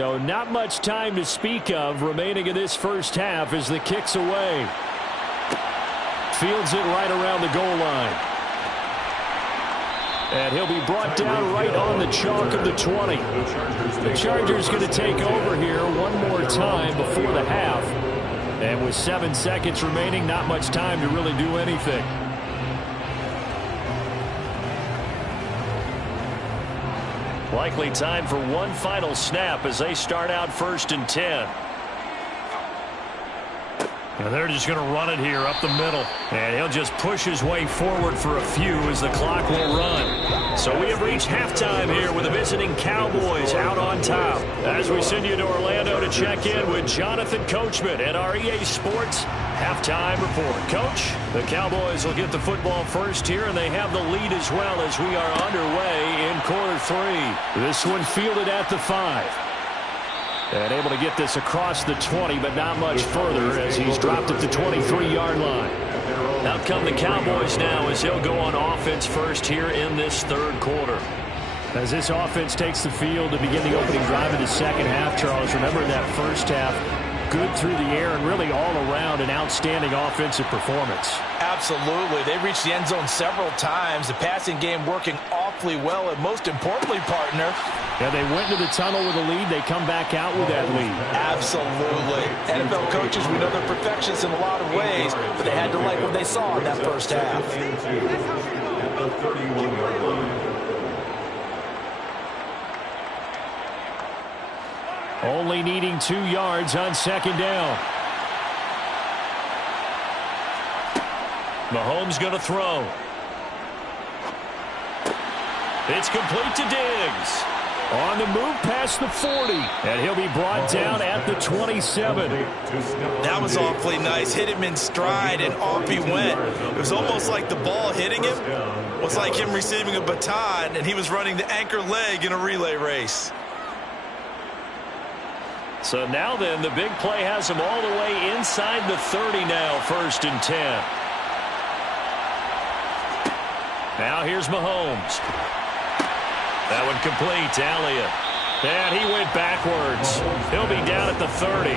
So not much time to speak of remaining in this first half as the kick's away. Fields it right around the goal line. And he'll be brought down right on the chalk of the 20. The Chargers going to take over here one more time before the half. And with 7 seconds remaining, not much time to really do anything. Likely time for one final snap as they start out 1st and 10. And they're just going to run it here up the middle. And he'll just push his way forward for a few as the clock will run. So we have reached halftime here with the visiting Cowboys out on top. As we send you to Orlando to check in with Jonathan Coachman at our EA Sports halftime report. Coach, the Cowboys will get the football first here, and they have the lead as well as we are underway in quarter 3. This one fielded at the 5. And able to get this across the 20, but not much further as he's dropped at the 23-yard line. Out come the Cowboys now as he'll go on offense first here in this 3rd quarter. As this offense takes the field to begin the opening drive of the second half, Charles, remember that first half, good through the air and really all around an outstanding offensive performance. Absolutely. They reached the end zone several times. The passing game working awfully well, and most importantly, partner, yeah, they went into the tunnel with a lead. They come back out with that lead. Absolutely. NFL coaches, we know they're perfectionists in a lot of ways, but they had to like what they saw in that first half. Only needing 2 yards on 2nd down. Mahomes going to throw. It's complete to Diggs. On the move past the 40. And he'll be brought down at the 27. That was awfully nice. Hit him in stride, and off he went. It was almost like the ball hitting him was like him receiving a baton, and he was running the anchor leg in a relay race. So now then, the big play has him all the way inside the 30 now, 1st and 10. Now here's Mahomes. That one complete to Elliott. And he went backwards. He'll be down at the 30.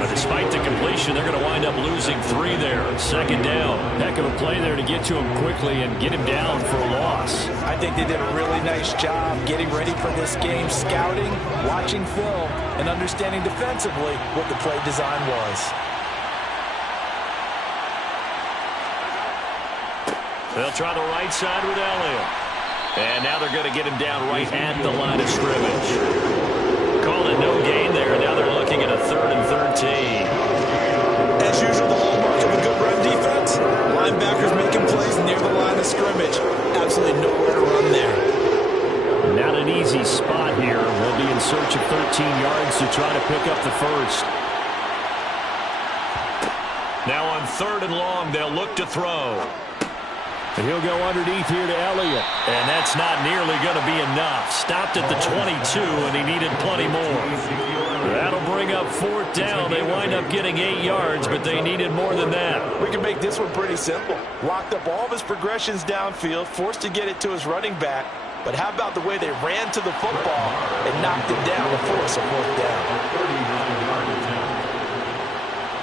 But despite the completion, they're going to wind up losing 3 there. 2nd down. Heck of a play there to get to him quickly and get him down for a loss. I think they did a really nice job getting ready for this game, scouting, watching film, and understanding defensively what the play design was. They'll try the right side with Elliott. And now they're going to get him down right at the line of scrimmage. Called it no gain there. Now they're looking at a 3rd and 13. As usual, the hallmark of a good run defense, linebackers making plays near the line of scrimmage. Absolutely nowhere to run there. Not an easy spot here. We'll be in search of 13 yards to try to pick up the first. Now on 3rd and long, they'll look to throw. And he'll go underneath here to Elliott. And that's not nearly going to be enough. Stopped at the 22, and he needed plenty more. That'll bring up 4th down. They wind up getting 8 yards, but they needed more than that. We can make this one pretty simple. Locked up all of his progressions downfield, forced to get it to his running back. But how about the way they ran to the football and knocked it down to force a 4th down?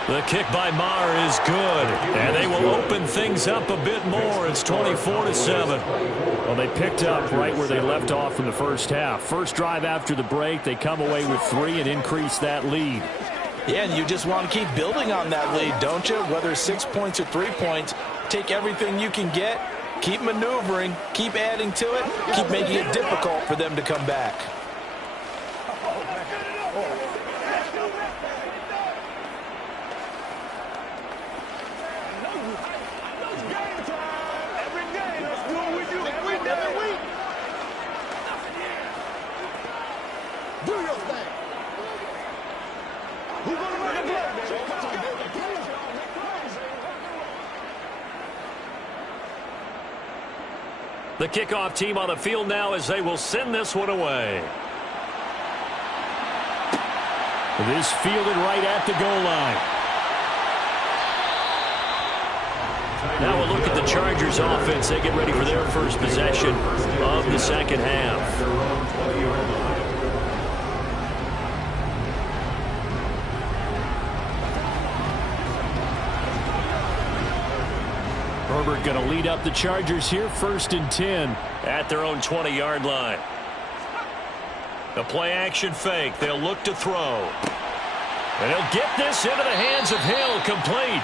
The kick by Maher is good, and they will open things up a bit more. It's 24-7. Well, they picked up right where they left off in the first half. First drive after the break, they come away with 3 and increase that lead. Yeah, and you just want to keep building on that lead, don't you? Whether it's 6 points or 3 points, take everything you can get, keep maneuvering, keep adding to it, keep making it difficult for them to come back. The kickoff team on the field now as they will send this one away. This fielded right at the goal line. Now we'll look at the Chargers offense. They get ready for their first possession of the second half. Herbert going to lead up the Chargers here, 1st and 10 at their own 20-yard line. The play-action fake. They'll look to throw. And he'll get this into the hands of Hill, complete.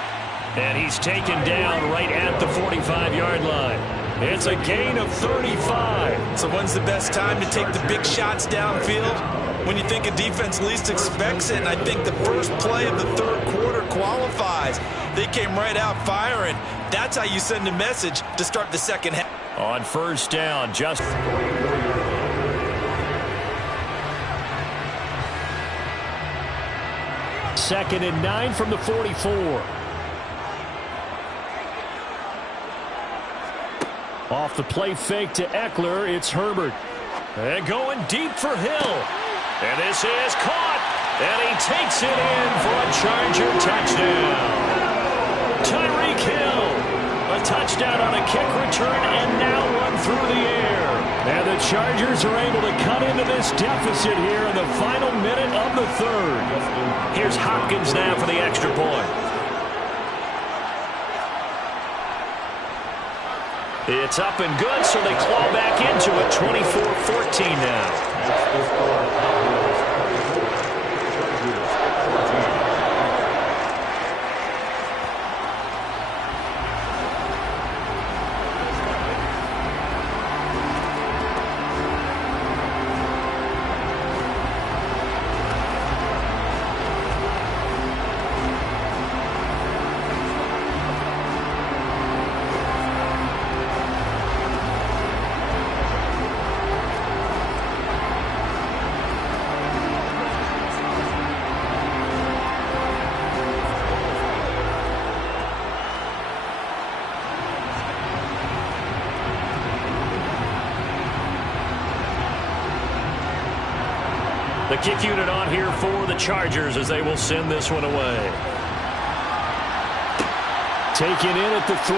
And he's taken down right at the 45-yard line. It's a gain of 35. So when's the best time to take the big shots downfield? When you think a defense least expects it, and I think the first play of the third quarter qualifies. They came right out firing. That's how you send a message to start the second half. On 1st down, just... Second and 9 from the 44. Off the play fake to Eckler, it's Herbert. And going deep for Hill. And this is caught. And he takes it in for a Charger touchdown. Tyreek Hill. A touchdown on a kick return and now run through the air. And the Chargers are able to cut into this deficit here in the final minute of the third. Here's Hopkins now for the extra point. It's up and good, so they claw back into it, 24-14 now. The kick unit on here for the Chargers as they will send this one away. Taken in at the 3.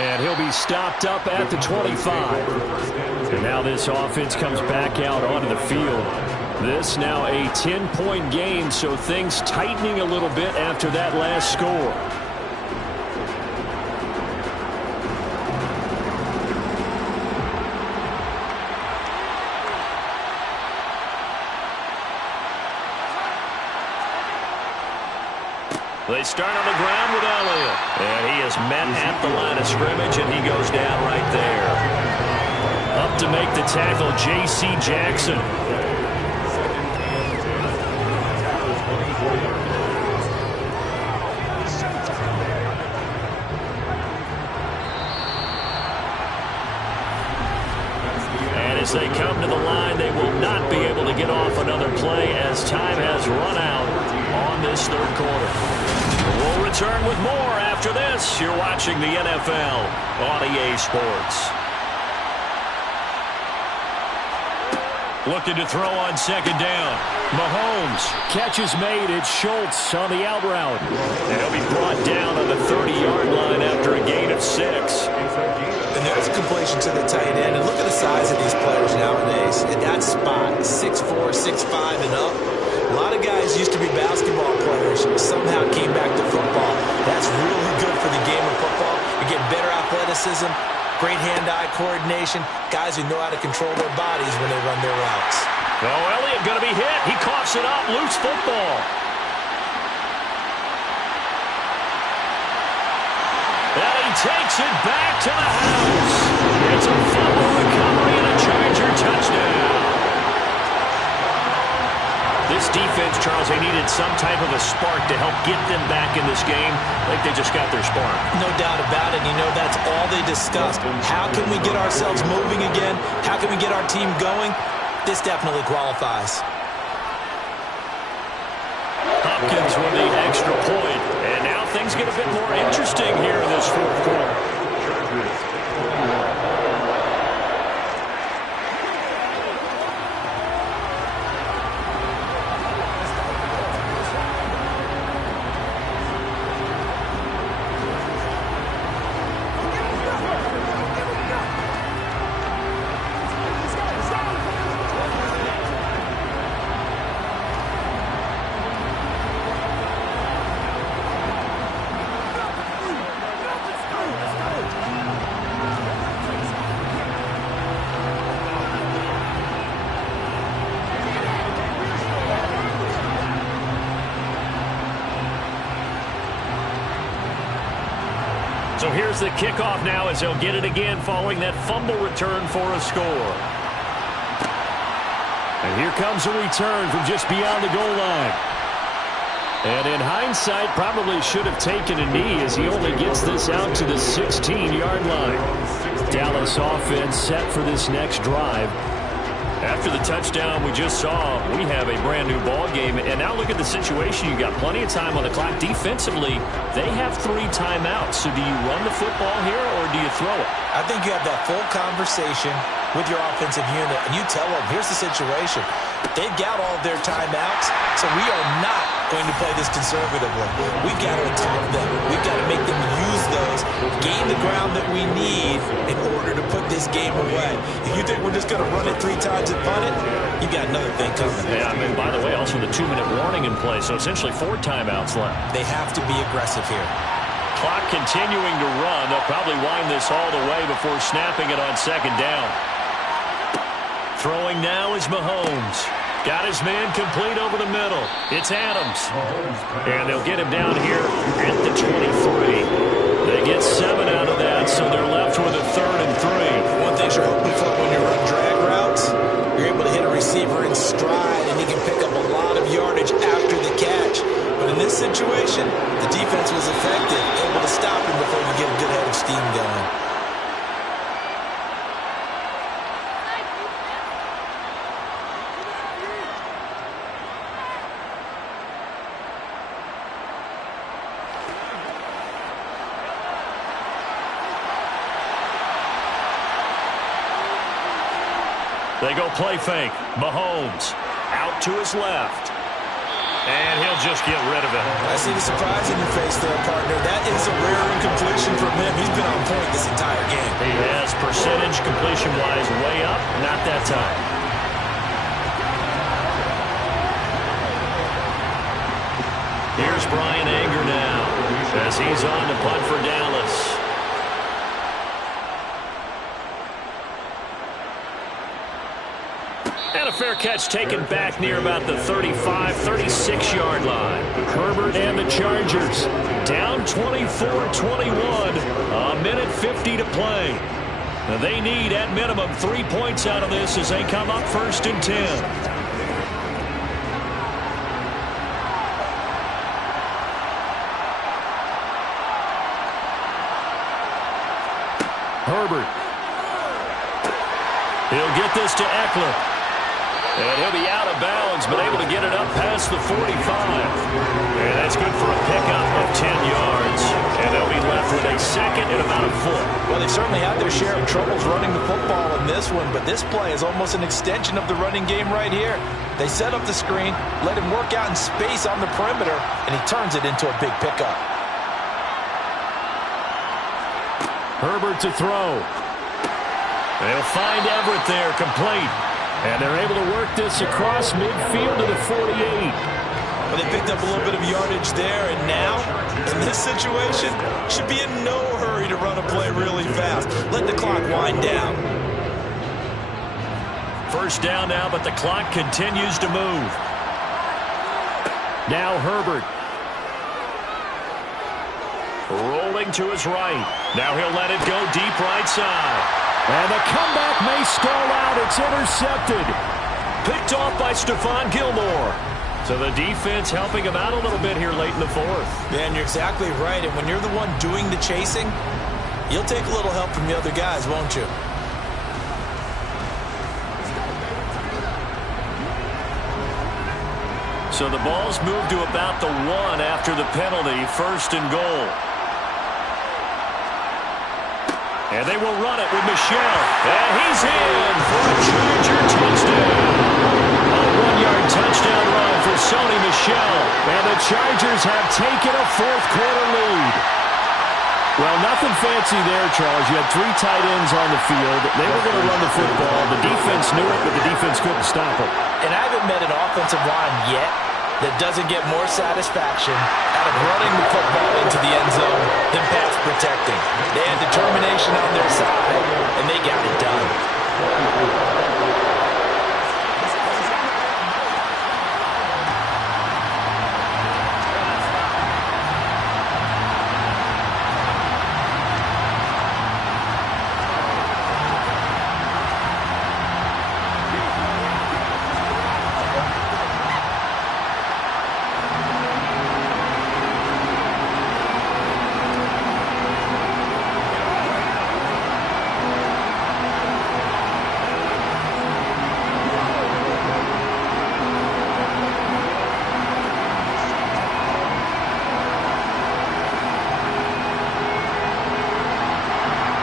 And he'll be stopped up at the 25. And now this offense comes back out onto the field. This now a 10-point game, so things tightening a little bit after that last score. They start on the ground with Elliott. And he is met at the line of scrimmage, and he goes down right there. Up to make the tackle, J.C. Jackson. And as they come to the line, they will not be able to get off another play as time has run out on this third quarter. We'll return with more after this. You're watching the NFL on EA Sports. Looking to throw on second down. Mahomes. Catch is made. It's Schultz on the out route. And he'll be brought down on the 30-yard line after a gain of 6. And there's completion to the tight end. And look at the size of these players nowadays. At that spot, 6'4", 6'5", and up. A lot of guys used to be basketball players, somehow came back to football. That's really good for the game of football. You get better athleticism, great hand-eye coordination, guys who know how to control their bodies when they run their routes. Oh, Elliott going to be hit. He coughs it up. Loose football. And he takes it back to the house. It's a fumble recovery and a Charger touchdown. This defense, Charles, they needed some type of a spark to help get them back in this game. I think they just got their spark. No doubt about it. You know, that's all they discussed. How can we get ourselves moving again? How can we get our team going? This definitely qualifies. Hopkins with the extra point. And now things get a bit more interesting here in this fourth quarter. So here's the kickoff now as they'll get it again following that fumble return for a score. And here comes a return from just beyond the goal line. And in hindsight, probably should have taken a knee as he only gets this out to the 16-yard line. Dallas offense set for this next drive. After the touchdown we just saw, we have a brand-new ball game. And now look at the situation. You've got plenty of time on the clock. Defensively, they have 3 timeouts. So do you run the football here or do you throw it? I think you have that full conversation with your offensive unit, and you tell them, here's the situation. They've got all their timeouts, so we are not going to play this conservatively. We've got to attack them. We've got to make them use those, gain the ground that we need in order to put this game away. If you think we're just going to run it 3 times and punt it, you've got another thing coming. Yeah, I mean, by the way, also the 2-minute warning in play, so essentially 4 timeouts left. They have to be aggressive here. Clock continuing to run. They'll probably wind this all the way before snapping it on second down. Throwing now is Mahomes. Got his man complete over the middle. It's Adams. And they'll get him down here at the 23. They get 7 out of that, so they're left with a 3rd and 3. One thing you're hoping for when you run drag routes, you're able to hit a receiver in stride, and he can pick up a lot of yardage after the catch. But in this situation, the defense was effective, able to stop him before you get a good head of steam going. They go play fake. Mahomes out to his left. And he'll just get rid of it. I see the surprise in your face there, partner. That is a rare incompletion from him. He's been on point this entire game. He has percentage completion-wise way up. Not that time. Here's Brian Anger now as he's on to punt for Dallas. And a fair catch taken back near about the 35, 36-yard line. Herbert and the Chargers down 24-21. A minute 50 to play. Now they need, at minimum, 3 points out of this as they come up 1st and 10. Herbert. He'll get this to Eckler. And he'll be out of bounds, but able to get it up past the 45. And that's good for a pickup of 10 yards. And they'll be left with a 2nd and about a foot. Well, they certainly had their share of troubles running the football in this one, but this play is almost an extension of the running game right here. They set up the screen, let him work out in space on the perimeter, and he turns it into a big pickup. Herbert to throw. They'll find Everett there, complete. And they're able to work this across midfield to the 48. Well, they picked up a little bit of yardage there, and now, in this situation, should be in no hurry to run a play really fast. Let the clock wind down. 1st down now, but the clock continues to move. Now Herbert. Rolling to his right. Now he'll let it go deep right side. And the comeback may stall out. It's intercepted. Picked off by Stephon Gilmore. So the defense helping him out a little bit here late in the 4th. Yeah, and you're exactly right. And when you're the one doing the chasing, you'll take a little help from the other guys, won't you? So the ball's moved to about the 1 after the penalty. 1st and goal. And they will run it with Michel. And he's in for a Charger touchdown. A 1-yard touchdown run for Sony Michel. And the Chargers have taken a 4th quarter lead. Well, nothing fancy there, Charles. You had 3 tight ends on the field. They were going to run the football. The defense knew it, but the defense couldn't stop it. And I haven't met an offensive line yet that doesn't get more satisfaction out of running the football into the end zone than pass protecting. They had determination on their side, and they got it done.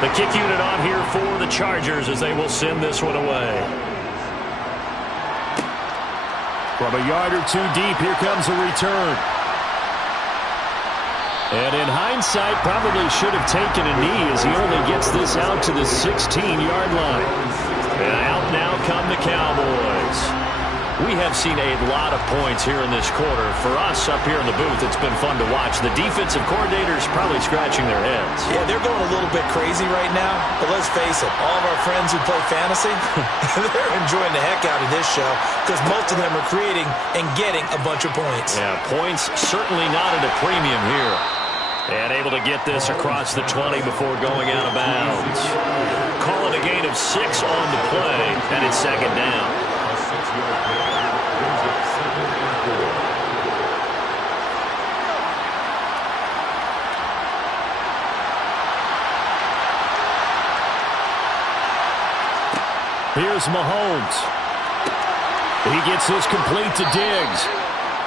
The kick unit on here for the Chargers as they will send this one away. From a yard or two deep, here comes a return. And in hindsight, probably should have taken a knee as he only gets this out to the 16-yard line. And out now come the Cowboys. We have seen a lot of points here in this quarter. For us up here in the booth, it's been fun to watch. The defensive coordinators probably scratching their heads. Yeah, they're going a little bit crazy right now. But let's face it, all of our friends who play fantasy, they're enjoying the heck out of this show because most of them are creating and getting a bunch of points. Yeah, points certainly not at a premium here. And able to get this across the 20 before going out of bounds. Call it a gain of 6 on the play, and it's second down. Here's Mahomes. He gets this complete to Diggs.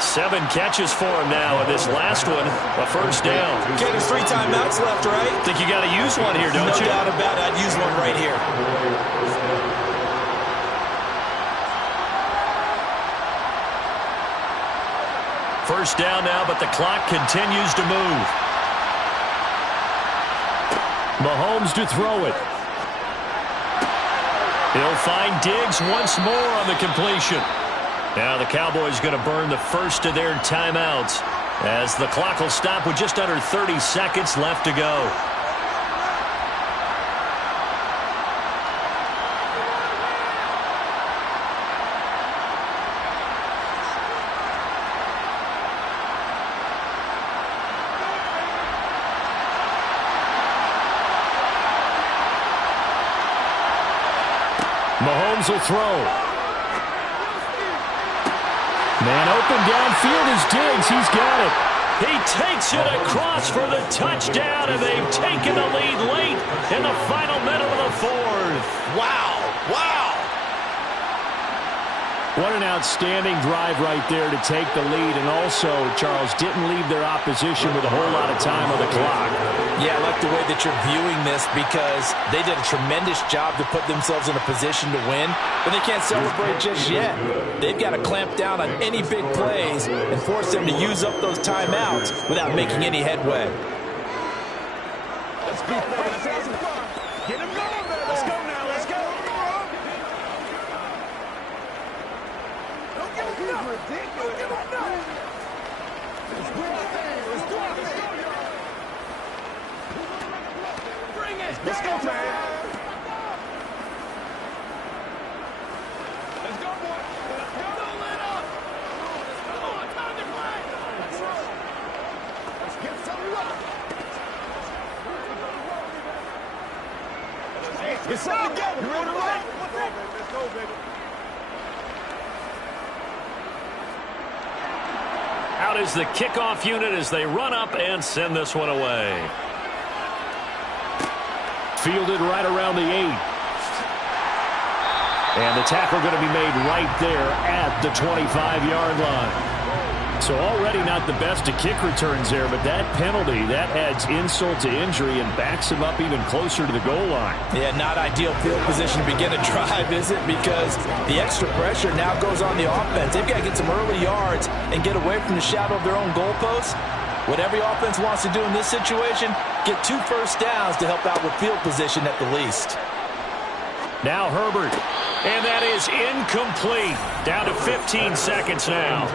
7 catches for him now, and this last one, a first down. Okay, there's 3 timeouts left, right? Think you got to use one here, don't you? No doubt about it. I'd use one right here. First down now, but the clock continues to move. Mahomes to throw it. He'll find Diggs once more on the completion. Now the Cowboys going to burn the first of their timeouts as the clock will stop with just under 30 seconds left to go. Mahomes will throw. Man open downfield is Diggs. He's got it. He takes it across for the touchdown, and they've taken the lead late in the final minute of the fourth. Wow. Wow. What an outstanding drive right there to take the lead. And also, Charles, didn't leave their opposition with a whole lot of time on the clock. Yeah, I like the way that you're viewing this because they did a tremendous job to put themselves in a position to win, but they can't celebrate just yet. They've got to clamp down on any big plays and force them to use up those timeouts without making any headway. Let's go. Get him going, man. Let's go now. Let's go. Don't give him enough. Don't give him enough. Let's do our thing. Let's do our thing. Bring it. Let's go, man. Let's go, boy. Let's go. Pull it up. Come on, time to play. Let's get some luck. Get something together. You ready to roll? Let's go, baby. Out is the kickoff unit as they run up and send this one away. Fielded right around the 8. And the tackle going to be made right there at the 25-yard line. So already not the best of kick returns there, but that penalty, that adds insult to injury and backs him up even closer to the goal line. Yeah, not ideal field position to begin a drive, is it? Because the extra pressure now goes on the offense. They've got to get some early yards and get away from the shadow of their own goalposts. What every offense wants to do in this situation, get 2 first downs to help out with field position at the least. Now Herbert. And that is incomplete. Down to 15 seconds now.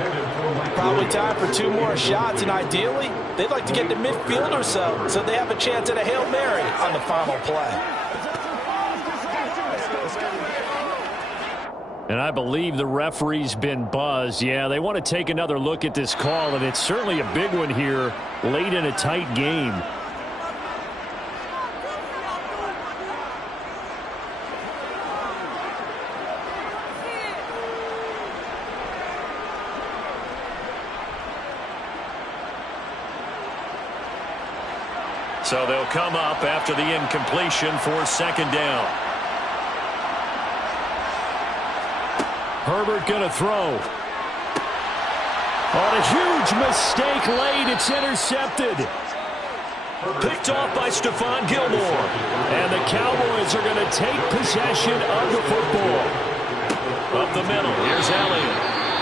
Probably time for 2 more shots, and ideally, they'd like to get to midfield or so they have a chance at a Hail Mary on the final play. And I believe the referee's been buzzed. Yeah, they want to take another look at this call, and it's certainly a big one here late in a tight game. So they'll come up after the incompletion for second down. Herbert going to throw. On a huge mistake late, it's intercepted. Picked off by Stephon Gilmore. And the Cowboys are going to take possession of the football. Up the middle, here's Elliott.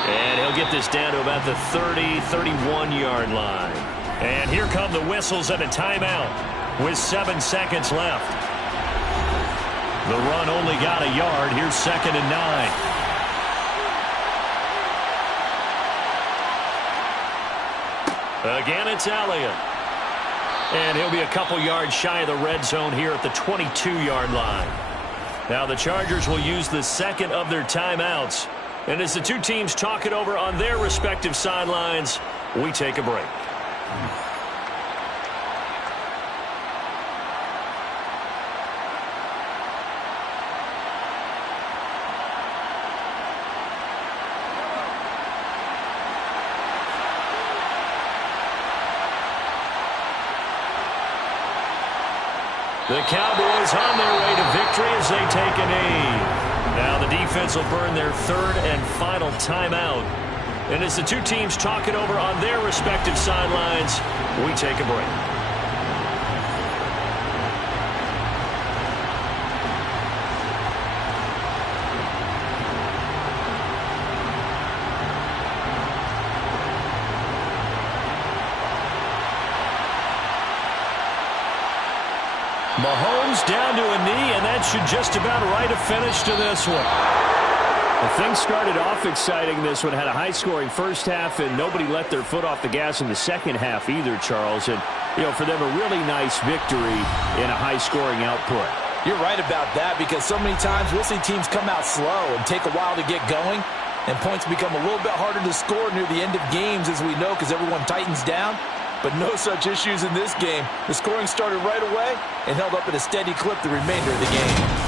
And he'll get this down to about the 30, 31-yard line. And here come the whistles and a timeout with 7 seconds left. The run only got a yard. Here's 2nd and 9. Again, it's Elliott. And he'll be a couple yards shy of the red zone here at the 22-yard line. Now the Chargers will use the second of their timeouts. And as the two teams talk it over on their respective sidelines, we take a break. The Cowboys on their way to victory as they take a knee. Now the defense will burn their 3rd and final timeout. And as the two teams talk it over on their respective sidelines, we take a break. Mahomes down to a knee, and that should just about write a finish to this one. The thing started off exciting. This one had a high-scoring first half, and nobody let their foot off the gas in the second half either, Charles. And, you know, for them, a really nice victory in a high-scoring output. You're right about that, because so many times we'll see teams come out slow and take a while to get going, and points become a little bit harder to score near the end of games, as we know, because everyone tightens down. But no such issues in this game. The scoring started right away and held up at a steady clip the remainder of the game.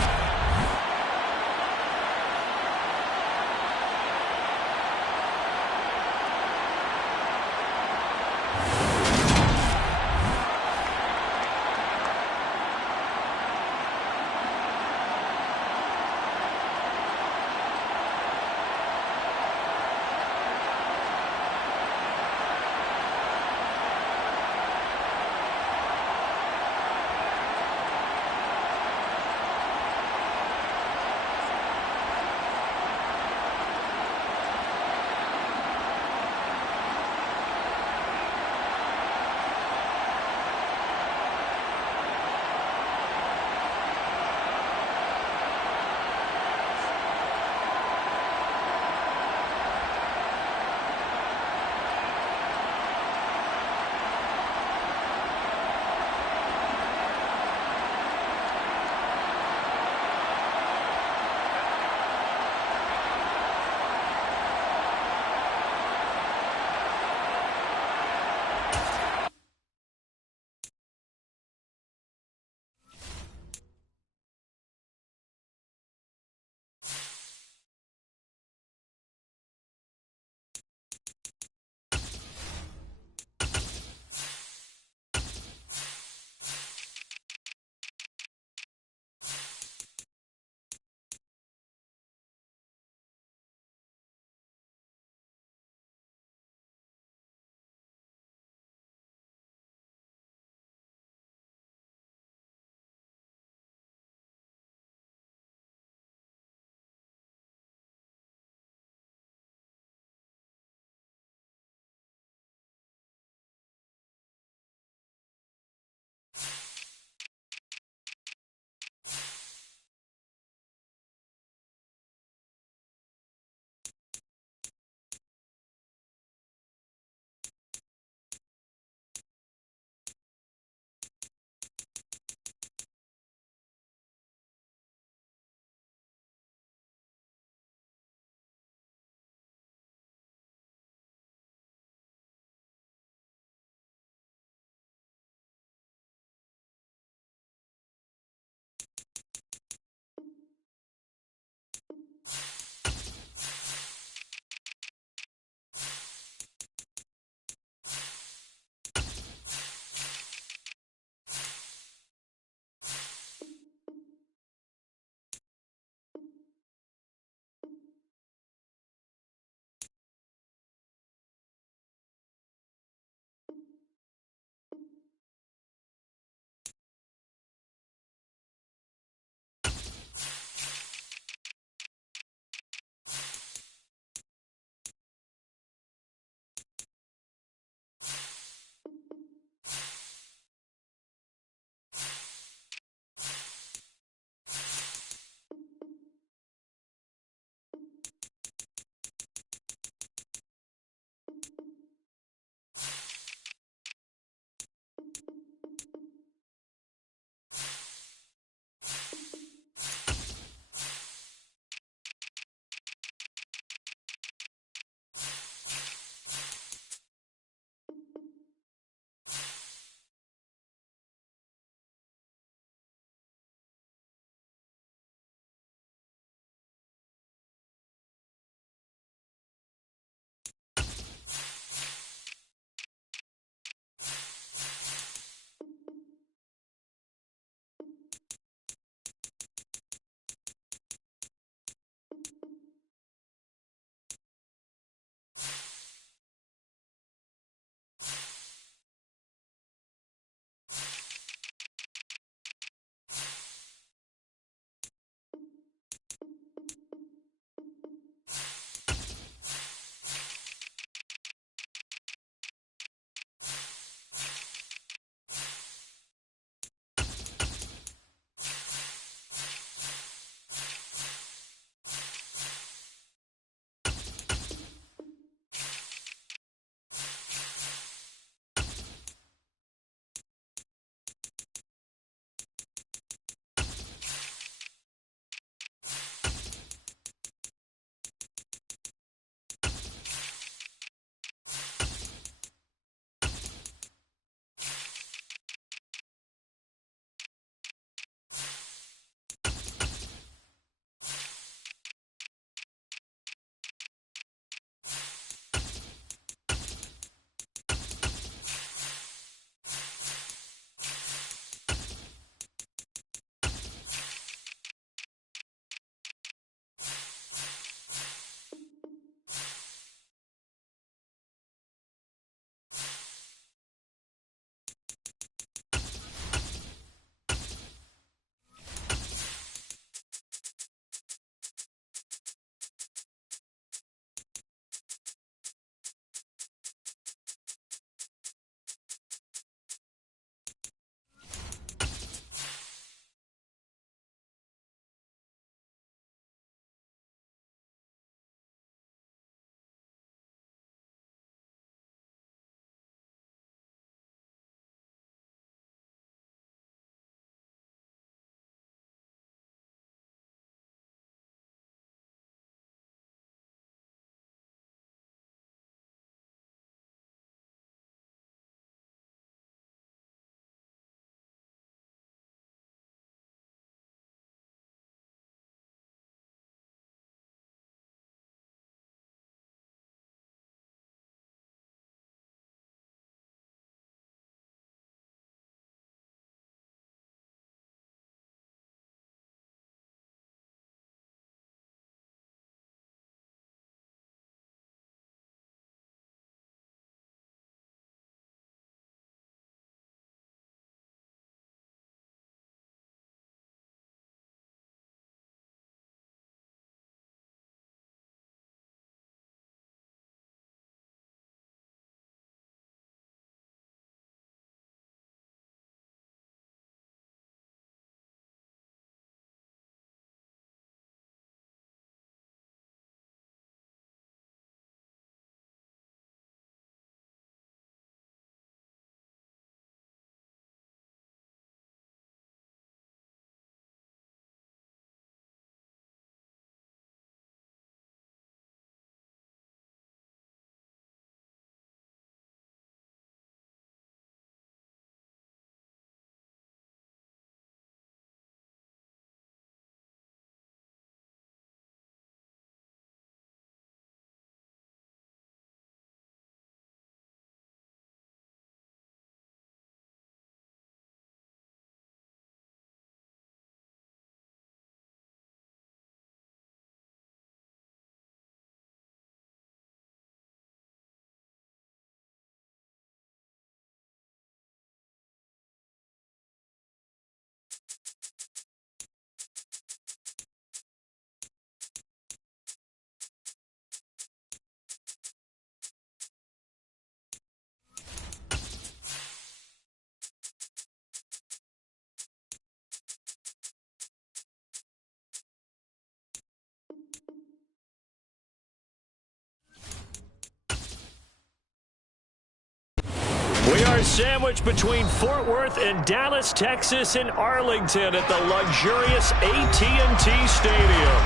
We are sandwiched between Fort Worth and Dallas, Texas, in Arlington at the luxurious AT&T Stadium.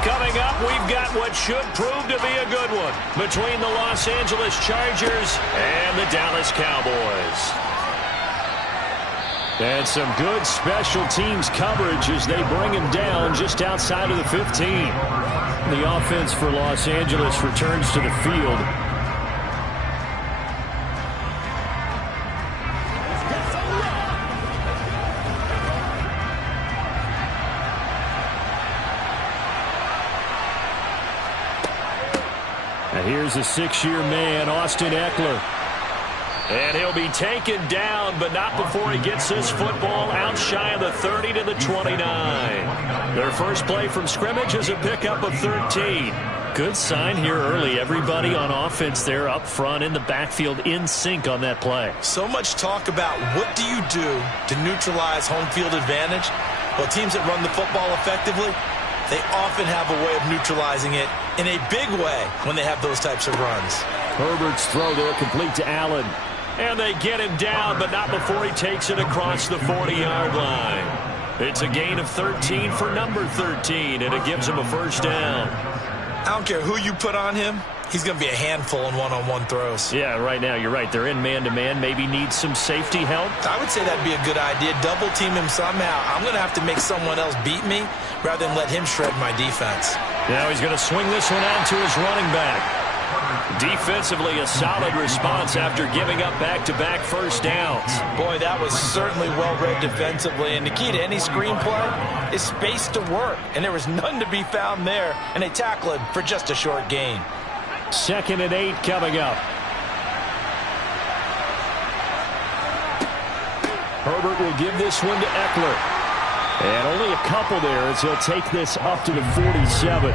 Coming up, we've got what should prove to be a good one between the Los Angeles Chargers and the Dallas Cowboys. And some good special teams coverage as they bring him down just outside of the 15. The offense for Los Angeles returns to the field. And here's a 6-year man, Austin Eckler. And he'll be taken down, but not before he gets this football out shy of the 30 to the 29. Their first play from scrimmage is a pickup of 13. Good sign here early. Everybody on offense there up front in the backfield in sync on that play. So much talk about what do you do to neutralize home field advantage? Well, teams that run the football effectively, they often have a way of neutralizing it in a big way when they have those types of runs. Herbert's throw there complete to Allen. And they get him down, but not before he takes it across the 40-yard line. It's a gain of 13 for number 13, and it gives him a first down. I don't care who you put on him. He's going to be a handful in one-on-one throws. Yeah, right now, you're right. They're in man-to-man. Maybe need some safety help. I would say that'd be a good idea. Double team him somehow. I'm going to have to make someone else beat me rather than let him shred my defense. Now he's going to swing this one out to his running back. Defensively, a solid response after giving up back-to-back first downs. Boy, that was certainly well-read defensively. And the key to any screenplay is space to work. And there was none to be found there. And they tackle him for just a short gain. 2nd and 8 coming up. Herbert will give this one to Eckler. And only a couple there as he'll take this up to the 47.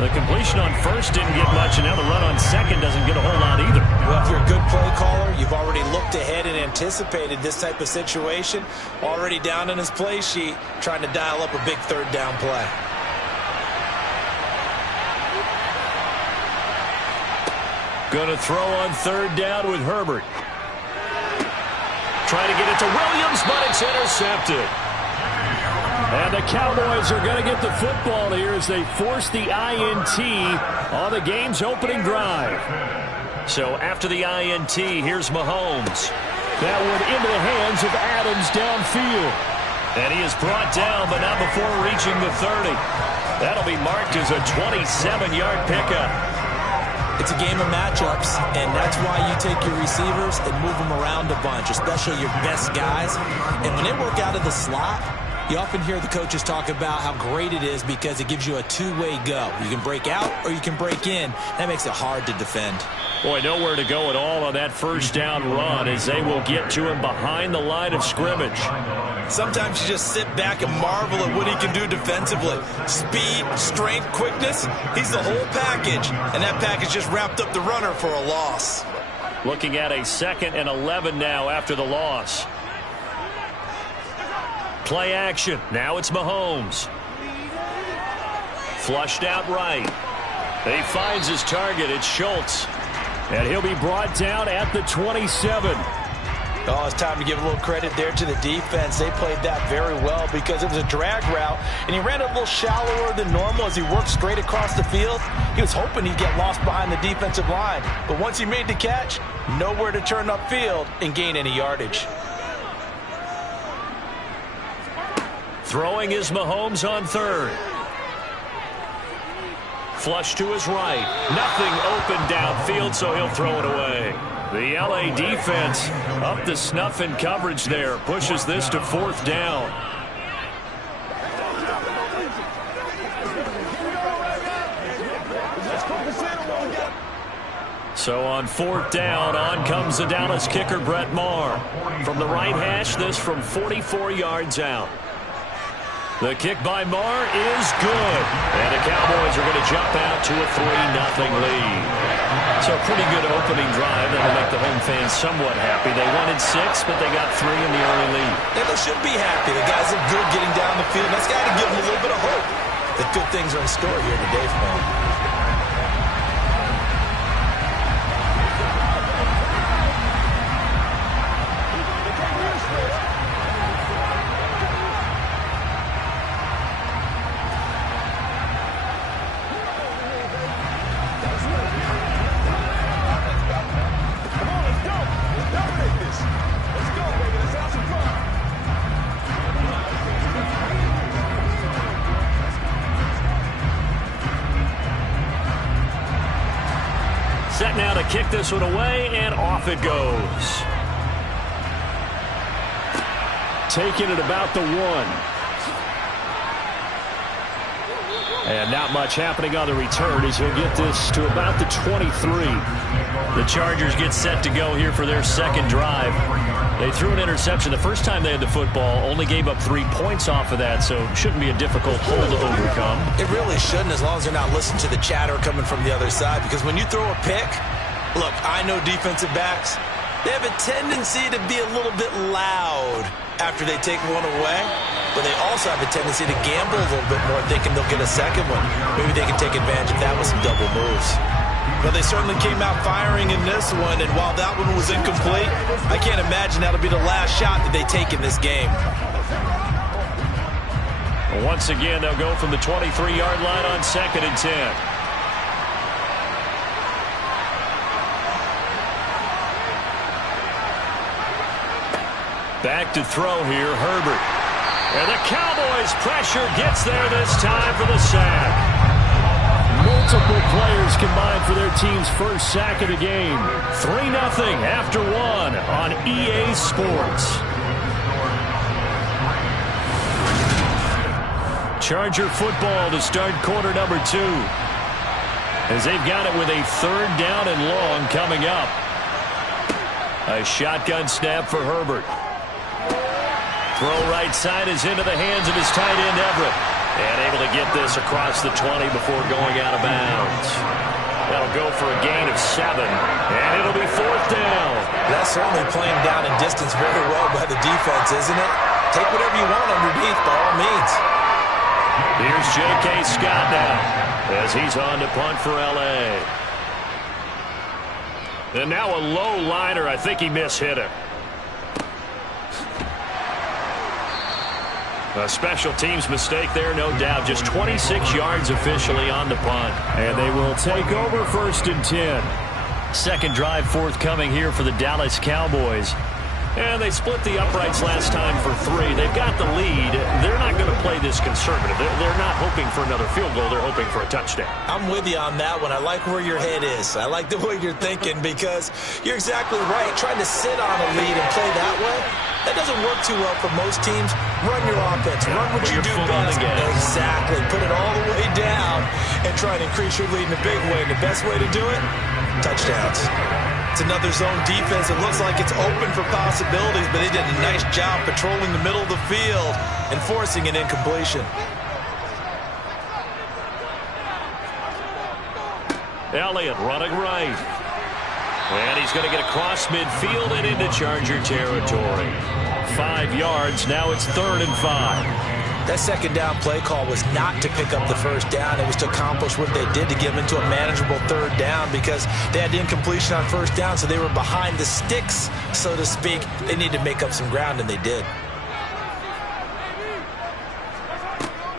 The completion on first didn't get much, and now the run on second doesn't get a whole lot either. Well, if you're a good play caller, you've already looked ahead and anticipated this type of situation. Already down in his play sheet, trying to dial up a big third down play. Going to throw on third down with Herbert. Trying to get it to Williams, but it's intercepted. And the Cowboys are going to get the football here as they force the INT on the game's opening drive. So after the INT, here's Mahomes. That one into the hands of Adams downfield. And he is brought down, but not before reaching the 30. That'll be marked as a 27-yard pickup. It's a game of matchups, and that's why you take your receivers and move them around a bunch, especially your best guys. And when they work out of the slot, you often hear the coaches talk about how great it is because it gives you a two-way go. You can break out or you can break in. That makes it hard to defend. Boy, nowhere to go at all on that first down run as they will get to him behind the line of scrimmage. Sometimes you just sit back and marvel at what he can do defensively. Speed, strength, quickness, he's the whole package. And that package just wrapped up the runner for a loss. Looking at a 2nd and 11 now after the loss. Play action. Now it's Mahomes. Flushed out right. He finds his target. It's Schultz. And he'll be brought down at the 27. Oh, it's time to give a little credit there to the defense. They played that very well because it was a drag route, and he ran a little shallower than normal as he worked straight across the field. He was hoping he'd get lost behind the defensive line, but once he made the catch, nowhere to turn upfield and gain any yardage. Throwing is Mahomes on third. Flush to his right. Nothing open downfield, so he'll throw it away. The LA defense up to snuff in coverage there. Pushes this to 4th down. So on 4th down, on comes the Dallas kicker, Brett Maher. From the right hash, this from 44 yards out. The kick by Maher is good. And the Cowboys are going to jump out to a 3-0 lead. So a pretty good opening drive. That'll make the home fans somewhat happy. They wanted 6, but they got 3 in the early lead. Yeah, they should be happy. The guys look good getting down the field. That's got to give them a little bit of hope that good things are in store here today for them. to kick this one away, and off it goes. Taking it about the 1. And not much happening on the return as he'll get this to about the 23. The Chargers get set to go here for their second drive. They threw an interception the first time they had the football, only gave up 3 points off of that, so it shouldn't be a difficult hole to overcome. It really shouldn't, as long as they're not listening to the chatter coming from the other side, because when you throw a pick, look, I know defensive backs, they have a tendency to be a little bit loud after they take one away, but they also have a tendency to gamble a little bit more, thinking they'll get a second one. Maybe they can take advantage of that with some double moves. But they certainly came out firing in this one, and while that one was incomplete, I can't imagine that'll be the last shot that they take in this game. Once again, they'll go from the 23-yard line on 2nd and 10. Back to throw here, Herbert. And the Cowboys' pressure gets there this time for the sack. Multiple players combined for their team's first sack of the game. 3-0 after 1 on EA Sports. Charger football to start quarter number 2. As they've got it with a 3rd down and long coming up. A shotgun snap for Herbert. Throw right side is into the hands of his tight end, Everett. And able to get this across the 20 before going out of bounds. That'll go for a gain of 7. And it'll be 4th down. That's certainly playing down and distance very well by the defense, isn't it? Take whatever you want underneath, by all means. Here's J.K. Scott now as he's on to punt for L.A. And now a low liner. I think he mishit it. A special teams mistake there, no doubt. Just 26 yards officially on the punt. And they will take over 1st and 10. Second drive forthcoming here for the Dallas Cowboys. And they split the uprights last time for 3. They've got the lead. They're not going to play this conservative. They're not hoping for another field goal. They're hoping for a touchdown. I'm with you on that one. I like where your head is. I like the way you're thinking, because you're exactly right. Trying to sit on a lead and play that way, that doesn't work too well for most teams. Run your offense. Run what you do best. Exactly. Put it all the way down and try and increase your lead in a big way. And the best way to do it, touchdowns. It's another zone defense. It looks like it's open for possibilities, but they did a nice job patrolling the middle of the field and forcing an incompletion. Elliott running right. And he's going to get across midfield and into Charger territory. 5 yards. Now it's 3rd and 5. That second down play call was not to pick up the first down. It was to accomplish what they did, to get them into a manageable 3rd down, because they had incompletion on 1st down, so they were behind the sticks, so to speak. They needed to make up some ground, and they did.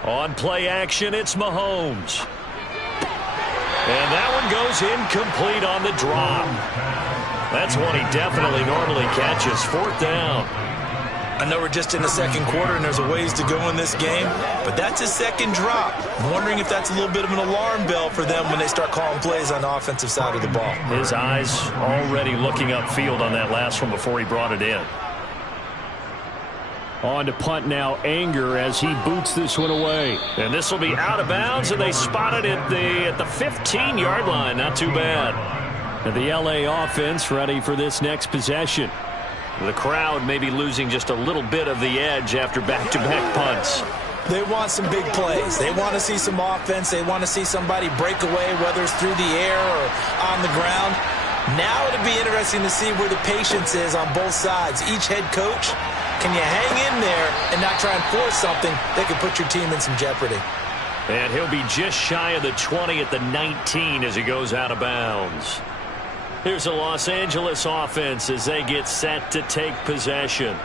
On play action, it's Mahomes. And that one goes incomplete on the drop. That's one he definitely normally catches. 4th down. I know we're just in the second quarter and there's a ways to go in this game, but that's his second drop. I'm wondering if that's a little bit of an alarm bell for them when they start calling plays on the offensive side of the ball. His eyes already looking upfield on that last one before he brought it in. On to punt now, Anger, as he boots this one away. And this will be out of bounds, and they spot it at the 15-yard line. Not too bad. And the L.A. offense ready for this next possession. The crowd may be losing just a little bit of the edge after back-to-back punts. They want some big plays. They want to see some offense. They want to see somebody break away, whether it's through the air or on the ground. Now it'll be interesting to see where the patience is on both sides. Each head coach, can you hang in there and not try and force something that could put your team in some jeopardy? And he'll be just shy of the 20 at the 19 as he goes out of bounds. Here's the Los Angeles offense as they get set to take possession.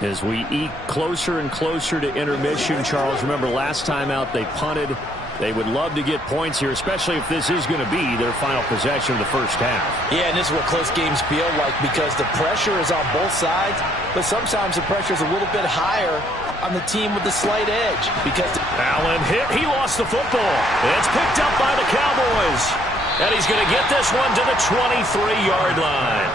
As we eke closer and closer to intermission, Charles, remember last time out they punted. They would love to get points here, especially if this is going to be their final possession of the first half. Yeah, and this is what close games feel like, because the pressure is on both sides, but sometimes the pressure is a little bit higher on the team with the slight edge. Because Allen hit. He lost the football. It's picked up by the Cowboys. And he's going to get this one to the 23-yard line.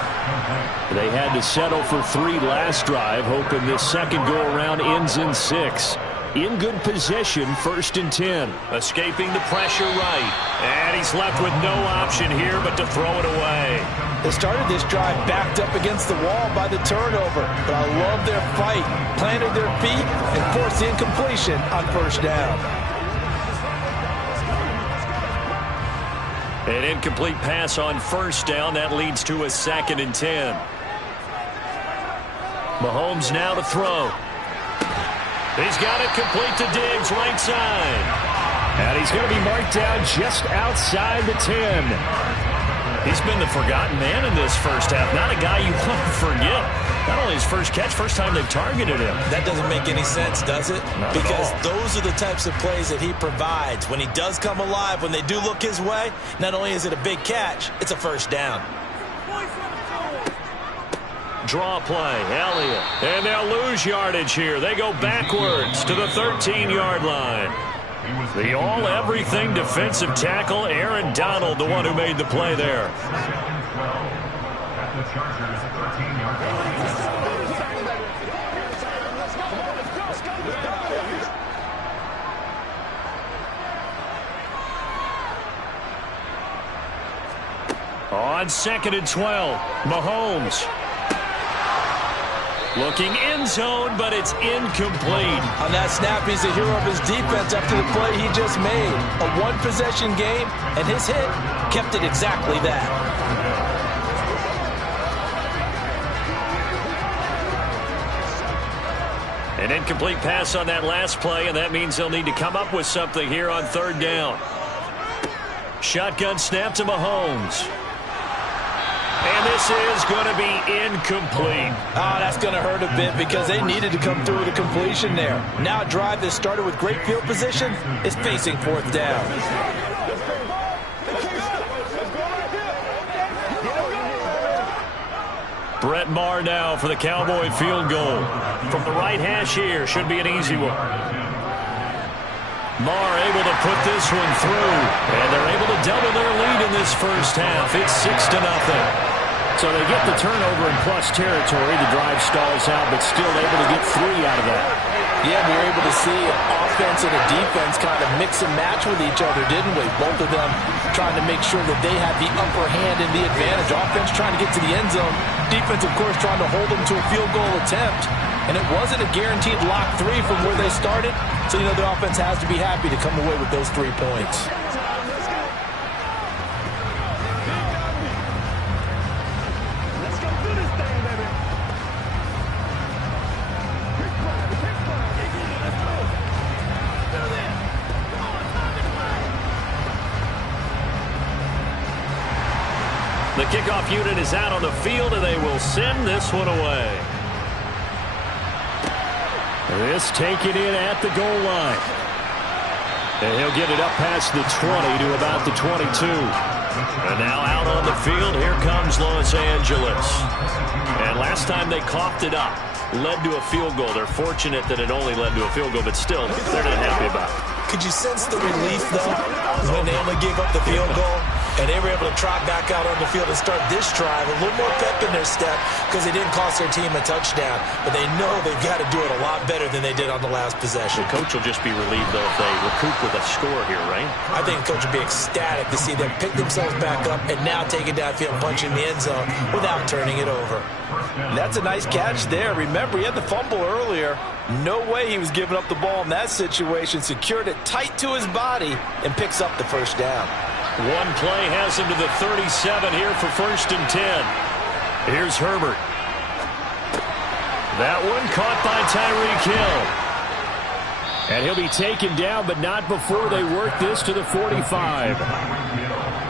They had to settle for 3 last drive, hoping this second go-around ends in 6. In good position, 1st and 10. Escaping the pressure right. And he's left with no option here but to throw it away. They started this drive backed up against the wall by the turnover, but I love their fight. Planted their feet and forced the incompletion on 1st down. An incomplete pass on 1st down. That leads to a 2nd and 10. Mahomes now to throw. He's got it complete to Diggs, right side. And he's going to be marked down just outside the 10. He's been the forgotten man in this first half. Not a guy you want to forget. Not only his first catch, first time they've targeted him. That doesn't make any sense, does it? Not because at all. those are the types of plays that he provides. When he does come alive, when they do look his way, not only is it a big catch, it's a 1st down. Draw play, Elliott. And they'll lose yardage here. They go backwards to the 13-yard line. The all-everything defensive tackle, Aaron Donald, the one who made the play there. On 2nd and 12, Mahomes. Looking end zone, but it's incomplete. On that snap, he's the hero of his defense after the play he just made. A one-possession game, and his hit kept it exactly that. An incomplete pass on that last play, and that means they'll need to come up with something here on 3rd down. Shotgun snap to Mahomes. And this is going to be incomplete. Oh, that's going to hurt a bit because they needed to come through with a completion there. Now a drive that started with great field position is facing 4th down. Brett Maher now for the Cowboy field goal. From the right hash here, should be an easy one. Maher able to put this one through, and they're able to double their lead in this first half. It's 6-0. So they get the turnover in plus territory. The drive stalls out, but still able to get 3 out of that. Yeah, we were able to see an offense and a defense kind of mix and match with each other, didn't we? Both of them trying to make sure that they had the upper hand and the advantage. Offense trying to get to the end zone. Defense, of course, trying to hold them to a field goal attempt. And it wasn't a guaranteed lock 3 from where they started. So, you know, the offense has to be happy to come away with those 3 points. The kickoff unit is out on the field, and they will send this one away. This taken in at the goal line. And he'll get it up past the 20 to about the 22. And now out on the field, here comes Los Angeles. And last time they coughed it up, led to a field goal. They're fortunate that it only led to a field goal, but still, they're not happy about it. Could you sense the relief, though, when they only gave up the field goal? And they were able to trot back out on the field and start this drive. A little more pep in their step because they didn't cost their team a touchdown. But they know they've got to do it a lot better than they did on the last possession. The coach will just be relieved, though, if they recoup with a score here, right? I think the coach will be ecstatic to see them pick themselves back up and now take it downfield and punch in the end zone without turning it over. That's a nice catch there. Remember, he had the fumble earlier. No way he was giving up the ball in that situation. Secured it tight to his body and picks up the 1st down. One play has him to the 37 here for 1st and 10. Here's Herbert. That one caught by Tyreek Hill. And he'll be taken down, but not before they work this to the 45.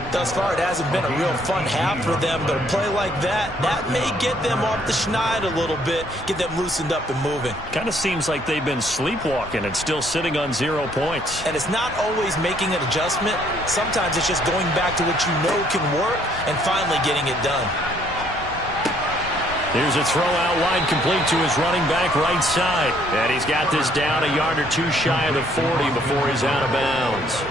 Thus far, it hasn't been a real fun half for them, but a play like that may get them off the schneid a little bit, get them loosened up and moving. Kind of seems like they've been sleepwalking and still sitting on 0 points. And it's not always making an adjustment. Sometimes it's just going back to what you know can work and finally getting it done. Here's a throw out wide complete to his running back right side. And he's got this down a yard or 2 shy of the 40 before he's out of bounds.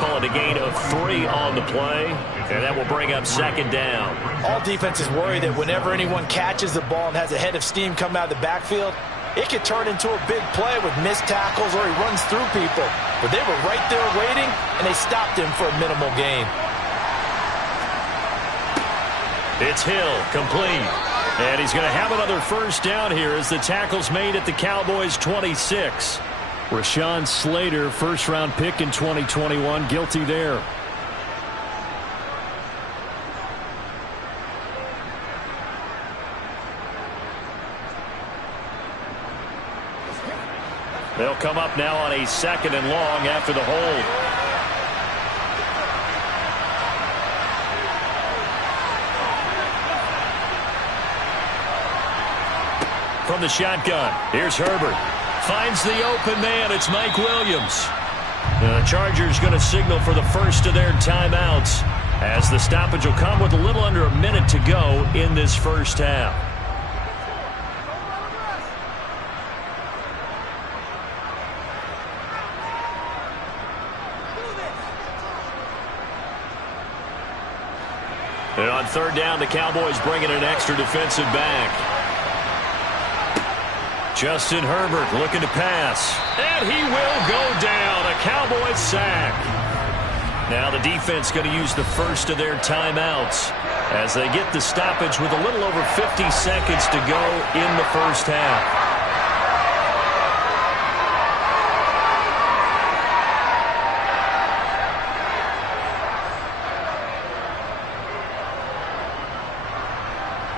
Call it a gain of 3 on the play, and that will bring up second down. All defenses worry that whenever anyone catches the ball and has a head of steam come out of the backfield, it could turn into a big play with missed tackles or he runs through people. But they were right there waiting, and they stopped him for a minimal gain. It's Hill, complete. And he's going to have another first down here as the tackle's made at the Cowboys' 26. Rashawn Slater, first-round pick in 2021, guilty there. They'll come up now on a second and long after the hold. From the shotgun, here's Herbert. Finds the open man. It's Mike Williams. The Chargers going to signal for the first of their timeouts as the stoppage will come with a little under a minute to go in this first half. And on third down, the Cowboys bring in an extra defensive back. Justin Herbert looking to pass. And he will go down. A Cowboys sack. Now the defense going to use the first of their timeouts as they get the stoppage with a little over 50 seconds to go in the first half.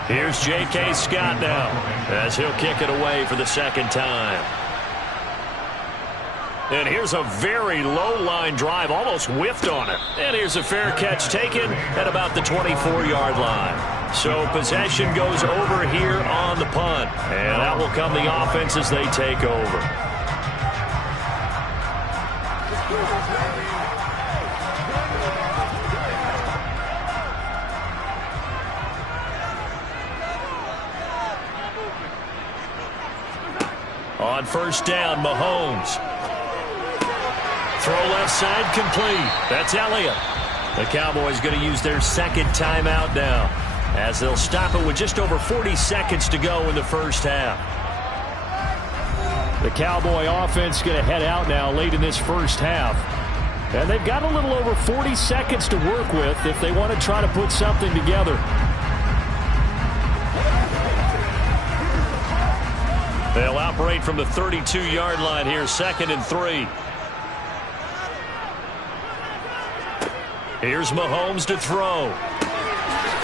Here's J.K. Scott now as he'll kick it away for the second time. And here's a very low-line drive, almost whiffed on it. And here's a fair catch taken at about the 24-yard line. So possession goes over here on the punt. And out will come the offense as they take over. On first down, Mahomes. Throw left side, complete. That's Elliott. The Cowboys going to use their second timeout now as they'll stop it with just over 40 seconds to go in the first half. The Cowboy offense going to head out now late in this first half. And they've got a little over 40 seconds to work with if they want to try to put something together. They'll operate from the 32-yard line here, second and 3. Here's Mahomes to throw.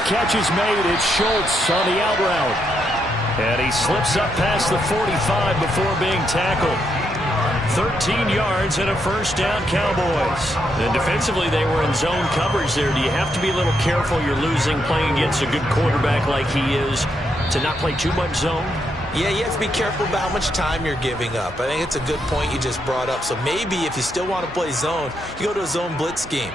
Catch is made. It's Schultz on the out route. And he slips up past the 45 before being tackled. 13 yards and a first down, Cowboys. And defensively, they were in zone coverage there. Do you have to be a little careful? You're losing playing against a good quarterback like he is to not play too much zone? Yeah, you have to be careful about how much time you're giving up. I think it's a good point you just brought up. So maybe if you still want to play zone, you go to a zone blitz scheme.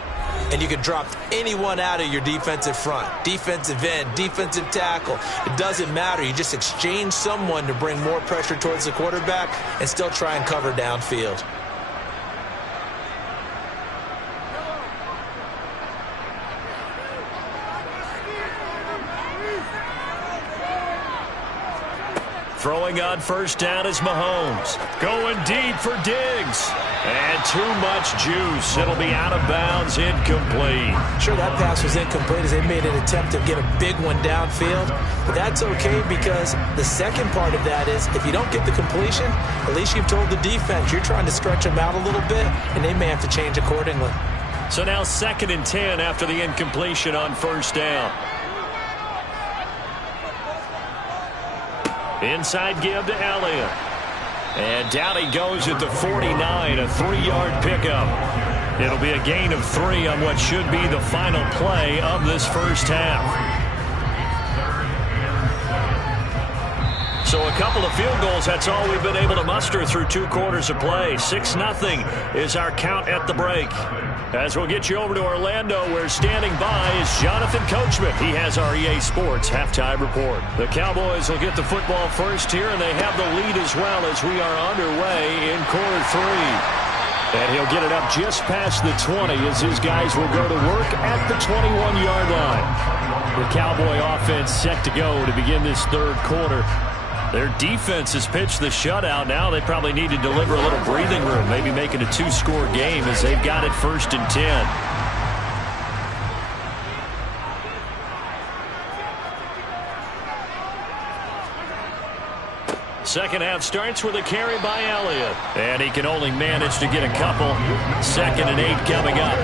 And you can drop anyone out of your defensive front. Defensive end, defensive tackle. It doesn't matter. You just exchange someone to bring more pressure towards the quarterback and still try and cover downfield. Throwing on first down is Mahomes. Going deep for Diggs. And too much juice. It'll be out of bounds, incomplete. Sure, that pass was incomplete as they made an attempt to get a big one downfield. But that's okay because the second part of that is if you don't get the completion, at least you've told the defense you're trying to stretch them out a little bit, and they may have to change accordingly. So now second and 10 after the incompletion on first down. Inside give to Elliott. And down he goes at the 49, a 3-yard pickup. It'll be a gain of 3 on what should be the final play of this first half. So a couple of field goals, that's all we've been able to muster through 2 quarters of play. 6-0 is our count at the break. As we'll get you over to Orlando, where standing by is Jonathan Coachman. He has our EA Sports halftime report. The Cowboys will get the football first here, and they have the lead as well as we are underway in quarter 3. And he'll get it up just past the 20 as his guys will go to work at the 21-yard line. The Cowboy offense set to go to begin this third quarter. Their defense has pitched the shutout. Now they probably need to deliver a little breathing room, maybe make it a two-score game as they've got it 1st and 10. Second half starts with a carry by Elliott. And he can only manage to get a couple. 2nd and 8 coming up.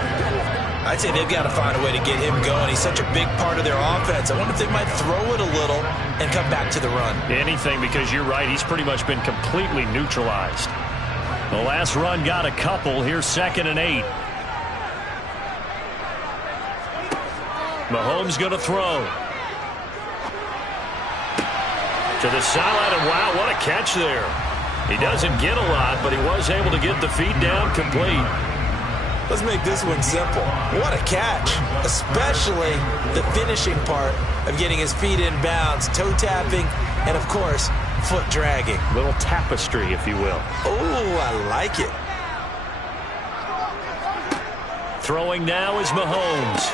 I'd say they've got to find a way to get him going. He's such a big part of their offense. I wonder if they might throw it a little and come back to the run. Anything, because you're right. He's pretty much been completely neutralized. The last run got a couple. Here's 2nd and 8. Mahomes going to throw. To the sideline, and wow, what a catch there. He doesn't get a lot, but he was able to get the feet down complete. Let's make this one simple. What a catch, especially the finishing part of getting his feet in bounds, toe tapping, and of course, foot dragging. Little tapestry, if you will. Oh, I like it. Throwing now is Mahomes.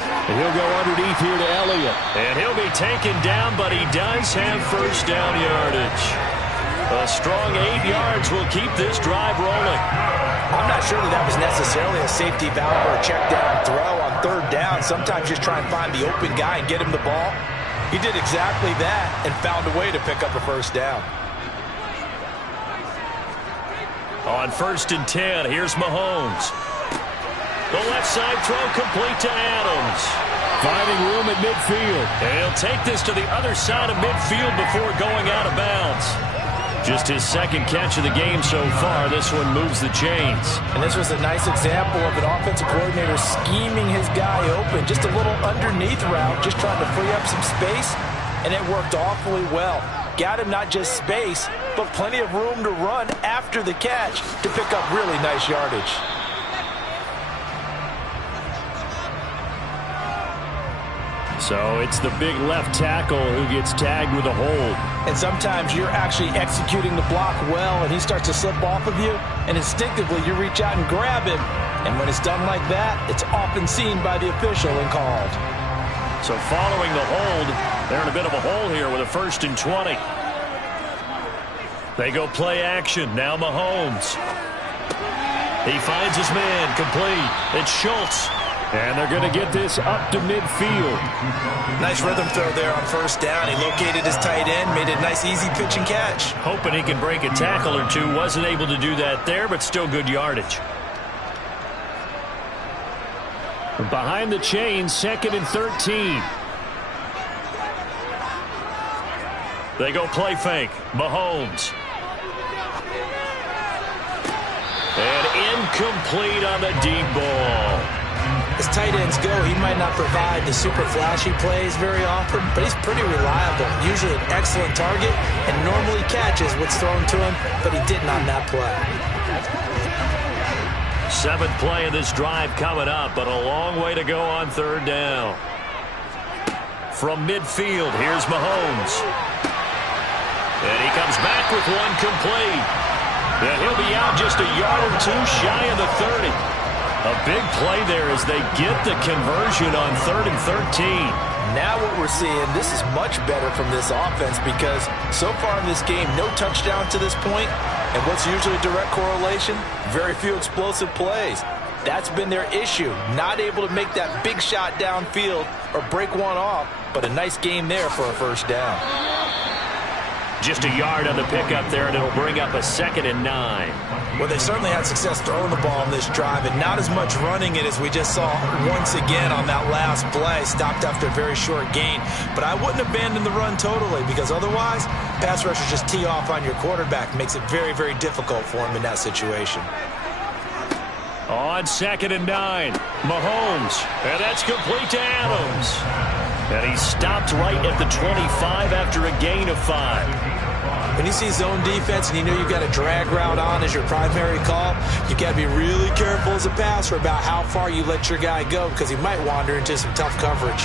And he'll go underneath here to Elliott. And he'll be taken down, but he does have first down yardage. A strong 8 yards will keep this drive rolling. I'm not sure that was necessarily a safety valve or a check down throw on 3rd down. Sometimes just try and find the open guy and get him the ball. He did exactly that and found a way to pick up a first down. On 1st and 10, here's Mahomes. The left side throw complete to Adams. Finding room at midfield. And he'll take this to the other side of midfield before going out of bounds. Just his 2nd catch of the game so far. This one moves the chains. And this was a nice example of an offensive coordinator scheming his guy open. Just a little underneath route, just trying to free up some space, and it worked awfully well. Got him not just space, but plenty of room to run after the catch to pick up really nice yardage. So it's the big left tackle who gets tagged with a hold. And sometimes you're actually executing the block well, and he starts to slip off of you, and instinctively you reach out and grab him. And when it's done like that, it's often seen by the official and called. So following the hold, they're in a bit of a hole here with a 1st and 20. They go play action. Now Mahomes. He finds his man complete. It's Schultz. And they're going to get this up to midfield. Nice rhythm throw there on 1st down. He located his tight end, made a nice easy pitch and catch. Hoping he can break a tackle or two. Wasn't able to do that there, but still good yardage. Behind the chains, 2nd and 13. They go play fake. Mahomes. And incomplete on the deep ball. As tight ends go, he might not provide the super flashy plays very often, but he's pretty reliable. Usually an excellent target and normally catches what's thrown to him, but he didn't on that play. 7th play of this drive coming up, but a long way to go on 3rd down. From midfield, here's Mahomes. And he comes back with one complete. And he'll be out just a yard or two shy of the 30. A big play there as they get the conversion on 3rd and 13. Now what we're seeing, this is much better from this offense because so far in this game, no touchdown to this point, and what's usually a direct correlation? Very few explosive plays. That's been their issue, not able to make that big shot downfield or break one off, but a nice game there for a 1st down. Just a yard on the pickup there, and it'll bring up a 2nd and 9. Well, they certainly had success throwing the ball on this drive, and not as much running it as we just saw once again on that last play. Stopped after a very short gain. But I wouldn't abandon the run totally, because otherwise, pass rushers just tee off on your quarterback. Makes it very, very difficult for him in that situation. On 2nd and 9, Mahomes, and that's complete to Adams. And he stopped right at the 25 after a gain of 5. When you see zone defense and you know you've got a drag route on as your primary call, you've got to be really careful as a passer about how far you let your guy go because he might wander into some tough coverage.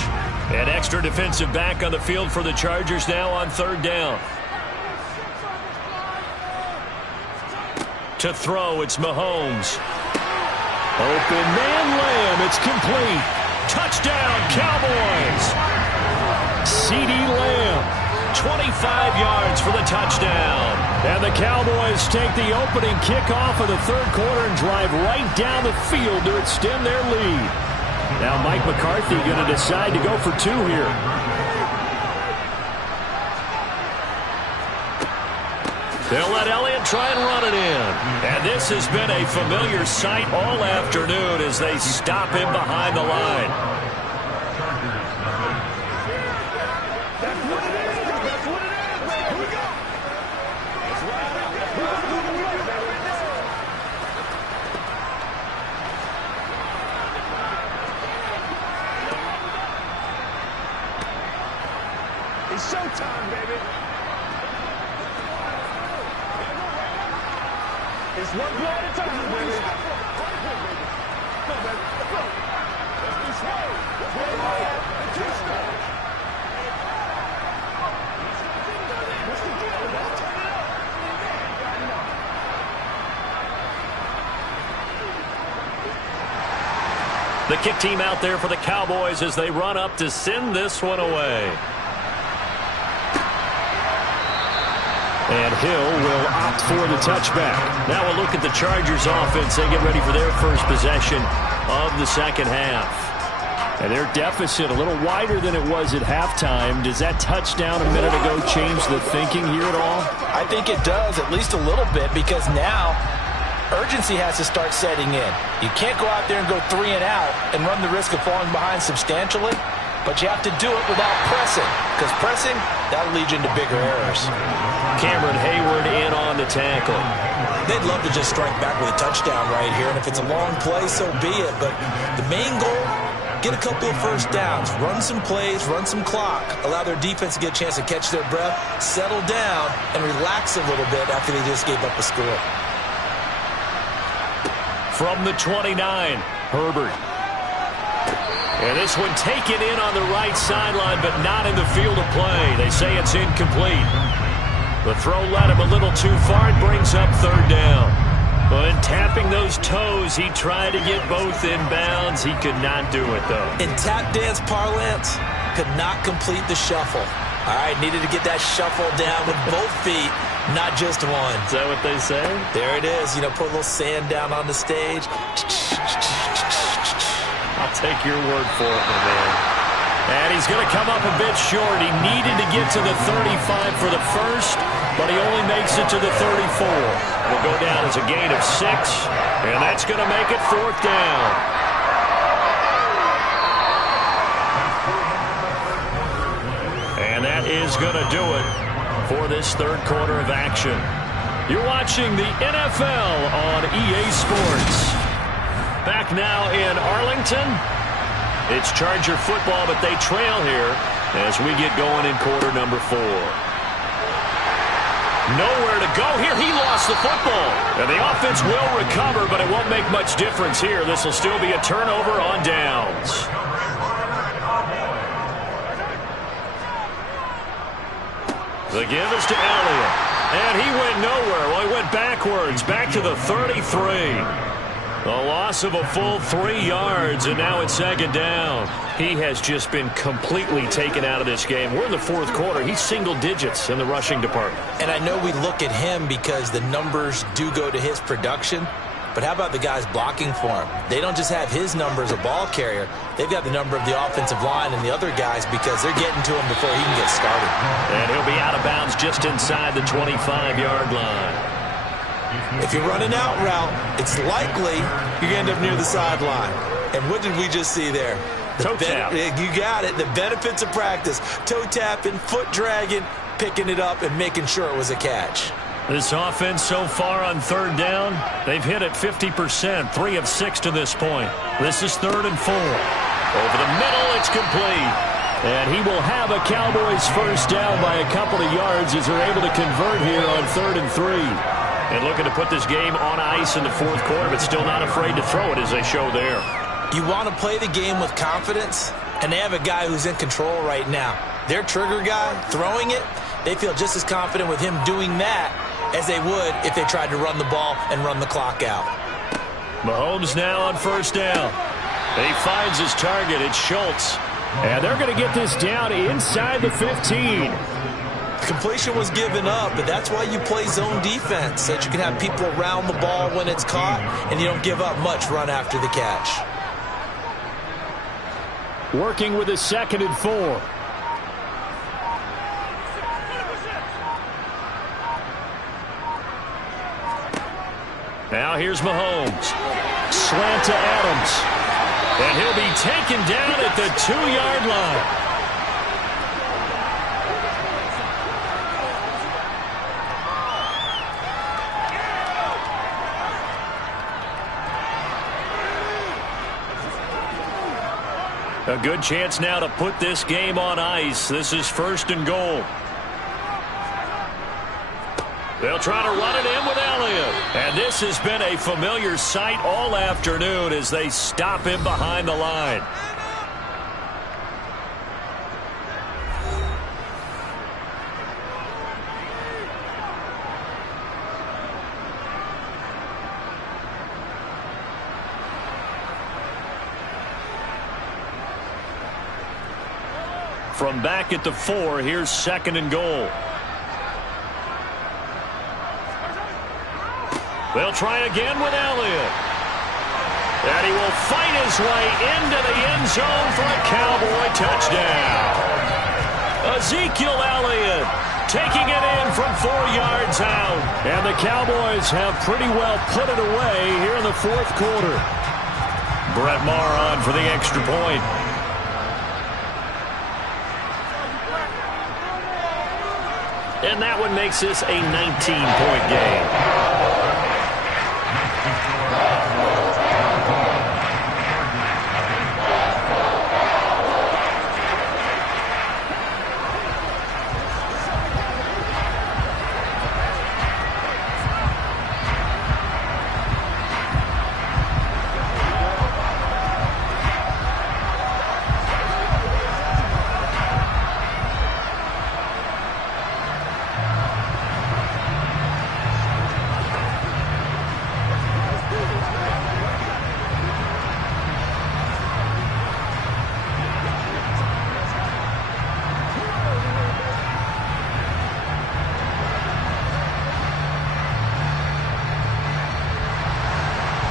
An extra defensive back on the field for the Chargers now on 3rd down. To throw, it's Mahomes. Open man lamb. It's complete. Touchdown, Cowboys. CeeDee Lamb. 25 yards for the touchdown. And the Cowboys take the opening kickoff of the third quarter and drive right down the field to extend their lead. Now Mike McCarthy going to decide to go for two here. They'll let Elliott try and run it in. And this has been a familiar sight all afternoon as they stop him behind the line. It's showtime, baby. It's one play at a time, baby. Come on, baby. Let's go. Let's be slow. Let's go. Let's get started. What's the deal, man? Turn it up. The kick team out there for the Cowboys as they run up to send this one away. And Hill will opt for the touchback. Now we'll look at the Chargers offense. They get ready for their first possession of the second half. And their deficit a little wider than it was at halftime. Does that touchdown a minute ago change the thinking here at all? I think it does, at least a little bit, because now urgency has to start setting in. You can't go out there and go 3 and out and run the risk of falling behind substantially, but you have to do it without pressing, because pressing, that'll lead you into bigger errors. Cameron Hayward in on the tackle. They'd love to just strike back with a touchdown right here, and if it's a long play, so be it. But the main goal, get a couple of first downs, run some plays, run some clock, allow their defense to get a chance to catch their breath, settle down, and relax a little bit after they just gave up a score. From the 29, Herbert. And this one taken in on the right sideline, but not in the field of play. They say it's incomplete. The throw led him a little too far. It brings up third down. But tapping those toes, he tried to get both in bounds. He could not do it, though. In tap dance parlance, could not complete the shuffle. All right, needed to get that shuffle down with both feet, not just one. Is that what they say? There it is. You know, put a little sand down on the stage. I'll take your word for it, my man. And he's going to come up a bit short. He needed to get to the 35 for the first, but he only makes it to the 34. Will go down as a gain of 6, and that's going to make it fourth down. And that is going to do it for this third quarter of action. You're watching the NFL on EA Sports. Back now in Arlington. It's Charger football, but they trail here as we get going in quarter number 4. Nowhere to go here. He lost the football. And the offense will recover, but it won't make much difference here. This will still be a turnover on downs. The give is to Elliott. And he went nowhere. Well, he went backwards, back to the 33. A loss of a full 3 yards, and now it's second down. He has just been completely taken out of this game. We're in the fourth quarter. He's single digits in the rushing department. And I know we look at him because the numbers do go to his production, but how about the guys blocking for him? They don't just have his number as a ball carrier. They've got the number of the offensive line and the other guys because they're getting to him before he can get started. And he'll be out of bounds just inside the 25-yard line. If you're running out route, it's likely you're going to end up near the sideline. And what did we just see there? Toe tap. You got it. The benefits of practice. Toe tapping, foot dragging, picking it up, and making sure it was a catch. This offense so far on third down, they've hit it 50%, 3 of 6 to this point. This is 3rd and 4. Over the middle, it's complete. And he will have a Cowboys first down by a couple of yards as they're able to convert here on 3rd and 3. And looking to put this game on ice in the fourth quarter, but still not afraid to throw it as they show there. You want to play the game with confidence, and they have a guy who's in control right now. Their trigger guy, throwing it, they feel just as confident with him doing that as they would if they tried to run the ball and run the clock out. Mahomes now on first down. He finds his target. It's Schultz. And they're going to get this down inside the 15. Completion was given up, but that's why you play zone defense, so that you can have people around the ball when it's caught, and you don't give up much run after the catch. Working with a 2nd and 4. Now here's Mahomes. Slant to Adams. And he'll be taken down at the 2-yard line. A good chance now to put this game on ice. This is 1st and goal. They'll try to run it in with Elliott. And this has been a familiar sight all afternoon as they stop him behind the line. From back at the 4, here's 2nd and goal. They'll try again with Elliott. And he will fight his way into the end zone for a Cowboy touchdown. Ezekiel Elliott taking it in from 4 yards out. And the Cowboys have pretty well put it away here in the 4th quarter. Brett Maher on for the extra point. And that one makes this a 19-point game.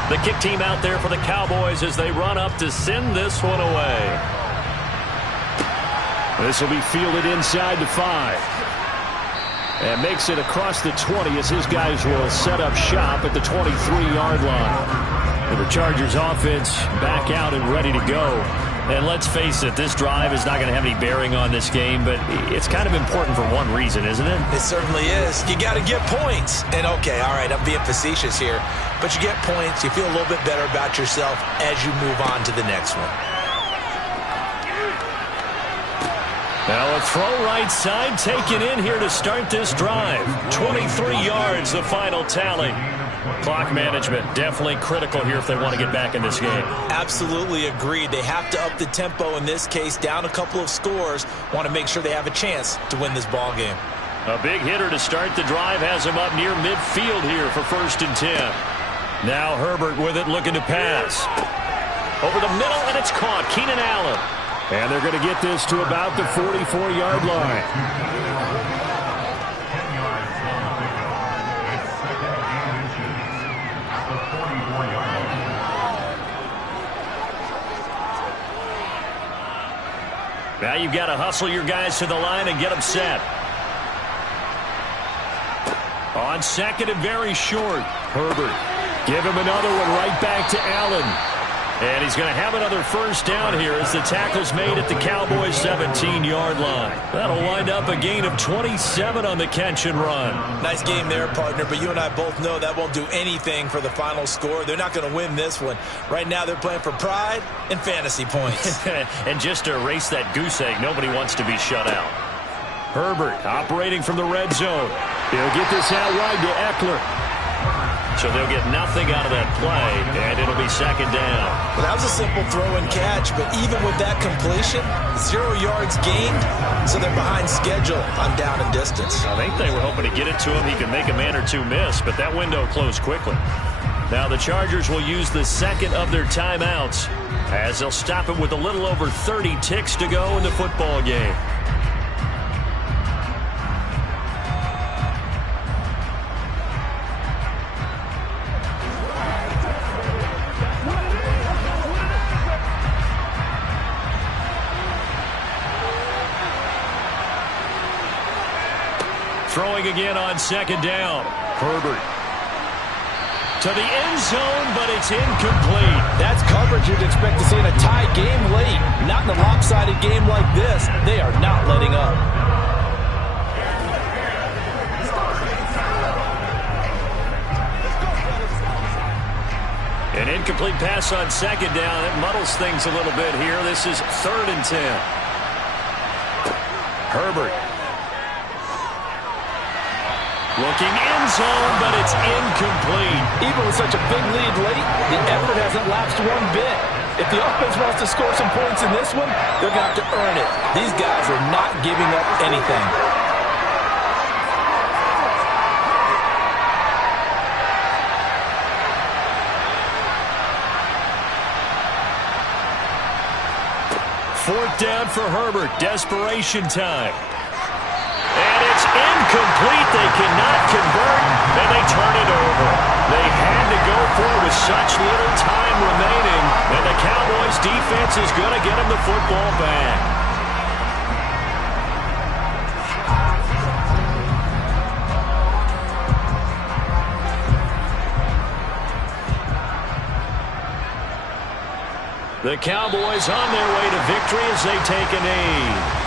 The kick team out there for the Cowboys as they run up to send this one away. This will be fielded inside the 5. And makes it across the 20 as his guys will set up shop at the 23-yard line. The Chargers offense back out and ready to go. And let's face it, this drive is not going to have any bearing on this game, but it's kind of important for one reason, isn't it? It certainly is. You got to get points. And, okay, all right, I'm being facetious here, but you get points, you feel a little bit better about yourself as you move on to the next one. Now a throw right side taken in here to start this drive. 23 yards, the final tally. Clock management definitely critical here if they want to get back in this game. Absolutely agreed. They have to up the tempo in this case, down a couple of scores. Want to make sure they have a chance to win this ball game. A big hitter to start the drive has him up near midfield here for 1st and 10. Now Herbert with it, looking to pass. Over the middle, and it's caught. Keenan Allen. And they're going to get this to about the 44-yard line. Now you've got to hustle your guys to the line and get them set. On 2nd and very short. Herbert. Give him another one right back to Allen. And he's going to have another 1st down here as the tackle's made at the Cowboys' 17-yard line. That'll wind up a gain of 27 on the catch and run. Nice game there, partner, but you and I both know that won't do anything for the final score. They're not going to win this one. Right now they're playing for pride and fantasy points. And just to erase that goose egg, nobody wants to be shut out. Herbert operating from the red zone. He'll get this out wide to Eckler. So they'll get nothing out of that play, and it'll be second down. Well, that was a simple throw and catch, but even with that completion, 0 yards gained, so they're behind schedule on down and distance. I think they were hoping to get it to him. He could make a man or two miss, but that window closed quickly. Now the Chargers will use the second of their timeouts as they'll stop it with a little over 30 ticks to go in the football game. Throwing again on second down. Herbert to the end zone, but it's incomplete. That's coverage you'd expect to see in a tie game late. Not in a lopsided game like this. They are not letting up. An incomplete pass on second down. It muddles things a little bit here. This is 3rd and 10. Herbert. Looking end zone, but it's incomplete. Even with such a big lead late, the effort hasn't lapsed one bit. If the offense wants to score some points in this one, they're going to have to earn it. These guys are not giving up anything. Fourth down for Herbert. Desperation time. And it's incomplete. They cannot convert, and they turn it over. They had to go for it with such little time remaining, and the Cowboys' defense is going to get them the football back. The Cowboys on their way to victory as they take a knee.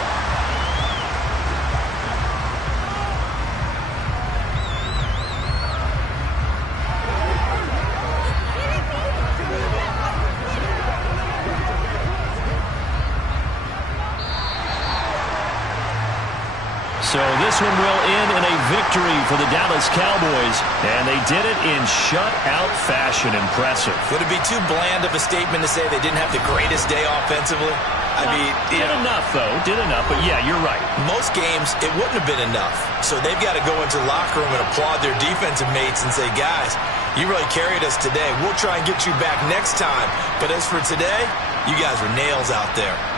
So this one will end in a victory for the Dallas Cowboys, and they did it in shutout fashion. Impressive. Would it be too bland of a statement to say they didn't have the greatest day offensively? I mean, did enough, though. Did enough, but yeah, you're right. Most games, it wouldn't have been enough. So they've got to go into the locker room and applaud their defensive mates and say, guys, you really carried us today. We'll try and get you back next time. But as for today, you guys were nails out there.